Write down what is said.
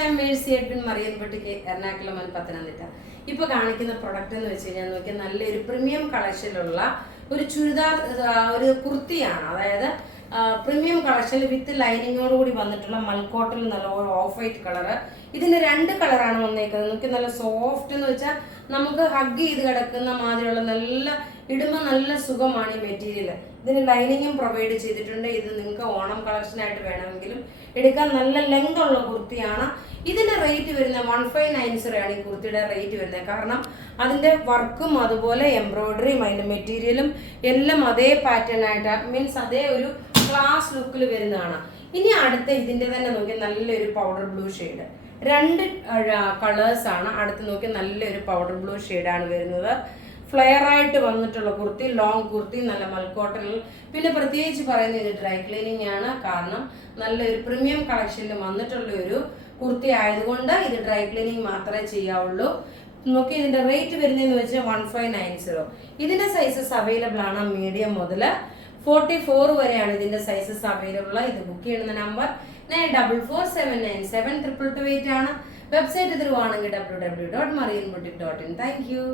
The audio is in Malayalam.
ഐ എം മേഴ്സി എഡ്വിൻ മറിയൻപട്ടിക്ക് എറണാകുളം ആൻഡ് പത്തനംതിട്ട. ഇപ്പോൾ കാണിക്കുന്ന പ്രൊഡക്റ്റ് എന്ന് വെച്ച് കഴിഞ്ഞാൽ നോക്കിയാൽ നല്ലൊരു പ്രീമിയം കളക്ഷനിലുള്ള ഒരു ചുരിദാർ ഒരു കുർത്തിയാണ്. അതായത് പ്രീമിയം കളക്ഷനിൽ വിത്ത് ലൈനിങ്ങോട് കൂടി വന്നിട്ടുള്ള മൽക്കോട്ടിൽ നല്ല ഓഫ് വൈറ്റ് കളറ്. ഇതിന് 2 കളറാണ് വന്നേക്കുന്നത്. നമുക്ക് നല്ല സോഫ്റ്റ് എന്ന് വെച്ചാൽ നമുക്ക് ഹഗ് ചെയ്ത് കിടക്കുന്ന മാതിരിയുള്ള നല്ല ഇടുമ്പോൾ നല്ല സുഖമാണ് ഈ മെറ്റീരിയൽ. ഇതിന് ലൈനിങ്ങും പ്രൊവൈഡ് ചെയ്തിട്ടുണ്ട്. ഇത് നിങ്ങൾക്ക് ഓണം കളക്ഷനായിട്ട് വേണമെങ്കിലും എടുക്കാൻ നല്ല ലെങ്ത് ഉള്ള കുർത്തിയാണ്. ഇതിന്റെ റേറ്റ് വരുന്നത് 1590 ആണ് ഈ കുർത്തിയുടെ റേറ്റ് വരുന്നത്. കാരണം അതിന്റെ വർക്കും അതുപോലെ എംബ്രോയിഡറിയും അതിന്റെ മെറ്റീരിയലും എല്ലാം അതേ പാറ്റേൺ ആയിട്ട് മീൻസ് അതേ ഒരു ക്ലാസ് ലുക്കിൽ വരുന്നതാണ്. ഇനി അടുത്ത ഇതിന്റെ തന്നെ നോക്കി നല്ലൊരു പൗഡർ ബ്ലൂ ഷെയ്ഡ്, 2 കളേഴ്സ് ആണ്. അടുത്ത് നോക്കി നല്ലൊരു പൗഡർ ബ്ലൂ ഷെയ്ഡാണ് വരുന്നത്. ഫ്ലെയർ ആയിട്ട് വന്നിട്ടുള്ള കുർത്തി, ലോങ് കുർത്തി, നല്ല മൽക്കോട്ടനിൽ. പിന്നെ പ്രത്യേകിച്ച് പറയുന്നത് ഇത് ഡ്രൈ ക്ലീനിങ് ആണ്. കാരണം നല്ലൊരു പ്രീമിയം കളക്ഷനിൽ വന്നിട്ടുള്ള ഒരു കുർത്തി ആയതുകൊണ്ട് ഇത് ഡ്രൈ ക്ലീനിങ് മാത്രമേ ചെയ്യാവുള്ളൂ. നോക്കി ഇതിന്റെ റേറ്റ് വരുന്നതെന്ന് വെച്ചാൽ 1590. ഇതിന്റെ സൈസസ് അവൈലബിൾ ആണ് മീഡിയം മുതൽ 44 വരെയാണ് ഇതിന്റെ സൈസസ് അവൈലബിൾ. ഇത് ബുക്ക് ചെയ്യുന്ന നമ്പർ 9447972228 ആണ്. വെബ്സൈറ്റ് ഇതിൽ ആണെങ്കിൽ www.marianboutique.in. Thank you.